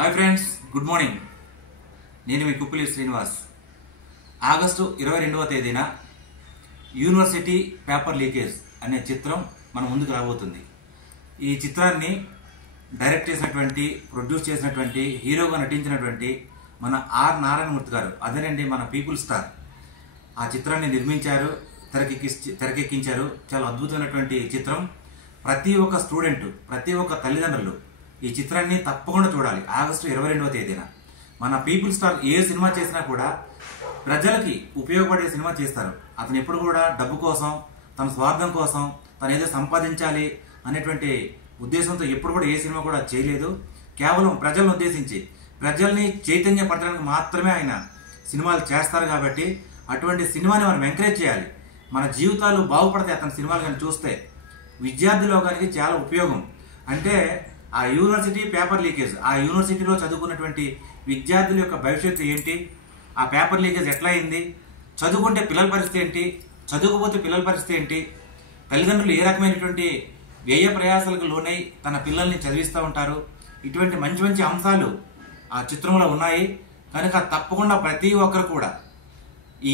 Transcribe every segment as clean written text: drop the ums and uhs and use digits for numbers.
Hi friends, good morning. నేను మీ Kuppili Srinivas. August 22వ తేదీన university paper leakage అనే చిత్రం మన ముందుకు రాబోతుంది. ఈ చిత్రాన్ని డైరెక్ట్ చేసినటువంటి, ప్రొడ్యూస్ చేసినటువంటి, హీరోగా నటించినటువంటి మన ఆర్ నారాయణమూర్తి గారు, అదేనండి మన పీపుల్ స్టార్. ఆ చిత్రాన్ని నిర్మించారు, తెరకెక్కించారు. చాలా అద్భుతమైనటువంటి చిత్రం. ప్రతి ఒక్క స్టూడెంట్, ప్రతి ఒక్క తల్లిదండ్రులు ఈ చిత్రాన్ని తప్పకుండా చూడాలి. ఆగస్టు 22వ తేదీన మన పీపుల్ స్టార్ ఏ సినిమా చేసినా కూడా ప్రజలకి ఉపయోగపడే సినిమా చేస్తారు. అతను ఎప్పుడు కూడా డబ్బు కోసం, తన స్వార్థం కోసం, తను ఏదో సంపాదించాలి అనేటువంటి ఉద్దేశంతో ఎప్పుడు కూడా ఏ సినిమా కూడా చేయలేదు. కేవలం ప్రజలను ఉద్దేశించి, ప్రజల్ని చైతన్యపరచడానికి మాత్రమే ఆయన సినిమాలు చేస్తారు. కాబట్టి అటువంటి సినిమాని మనం ఎంకరేజ్ చేయాలి. మన జీవితాలు బాగుపడతాయి అతని సినిమాలు కానీ చూస్తే. విద్యార్థి లోకానికి చాలా ఉపయోగం. అంటే ఆ యూనివర్సిటీ పేపర్ లీకేజ్, ఆ యూనివర్సిటీలో చదువుకున్నటువంటి విద్యార్థుల యొక్క భవిష్యత్తు ఏంటి, ఆ పేపర్ లీకేజ్ ఎట్లా అయింది, చదువుకుంటే పిల్లల పరిస్థితి ఏంటి, చదువుకపోతే పిల్లల పరిస్థితి ఏంటి, తల్లిదండ్రులు ఏ రకమైనటువంటి వ్యయ ప్రయాసాలకు లోనై తన పిల్లల్ని చదివిస్తూ ఉంటారు. ఇటువంటి మంచి మంచి అంశాలు ఆ చిత్రంలో ఉన్నాయి. కనుక తప్పకుండా ప్రతి ఒక్కరు కూడా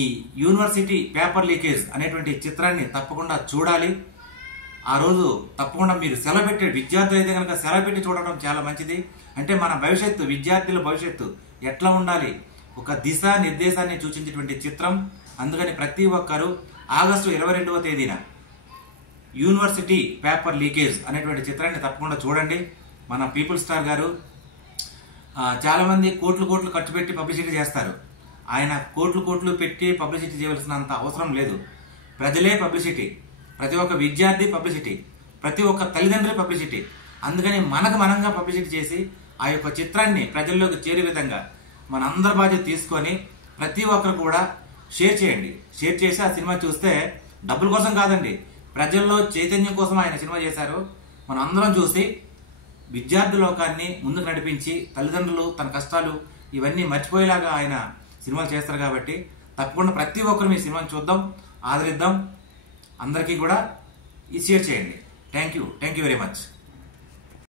ఈ యూనివర్సిటీ పేపర్ లీకేజ్ అనేటువంటి చిత్రాన్ని తప్పకుండా చూడాలి. ఆ రోజు తప్పకుండా మీరు సెలవు పెట్టి, విద్యార్థులు అయితే కనుక సెలవు పెట్టి చూడడం చాలా మంచిది. అంటే మన భవిష్యత్తు, విద్యార్థుల భవిష్యత్తు ఎట్లా ఉండాలి, ఒక దిశా నిర్దేశాన్ని సూచించేటువంటి చిత్రం. అందుకని ప్రతి ఒక్కరూ ఆగస్టు 22వ తేదీన యూనివర్సిటీ పేపర్ లీకేజ్ అనేటువంటి చిత్రాన్ని తప్పకుండా చూడండి. మన పీపుల్ స్టార్ గారు చాలా మంది కోట్లు ఖర్చు పెట్టి పబ్లిసిటీ చేస్తారు. ఆయన కోట్లు పెట్టి పబ్లిసిటీ చేయవలసినంత అవసరం లేదు. ప్రజలే పబ్లిసిటీ, ప్రతి ఒక్క విద్యార్థి పబ్లిసిటీ, ప్రతి ఒక్క తల్లిదండ్రులు పబ్లిసిటీ. అందుకని మనకు మనంగా పబ్లిసిటీ చేసి ఆ యొక్క చిత్రాన్ని ప్రజల్లోకి చేరే విధంగా మన అందరి బాధ్యత తీసుకొని ప్రతి ఒక్కరు కూడా షేర్ చేయండి. షేర్ చేసి ఆ సినిమా చూస్తే డబ్బుల కోసం కాదండి, ప్రజల్లో చైతన్యం కోసం ఆయన సినిమా చేశారు. మనం అందరం చూసి విద్యార్థి లోకాన్ని ముందుకు నడిపించి, తల్లిదండ్రులు తన కష్టాలు ఇవన్నీ మర్చిపోయేలాగా ఆయన సినిమాలు చేస్తారు. కాబట్టి తప్పకుండా ప్రతి ఒక్కరు మీ సినిమాని చూద్దాం, ఆదరిద్దాం. అందరికీ కూడా షేర్ చేయండి. Thank you very much.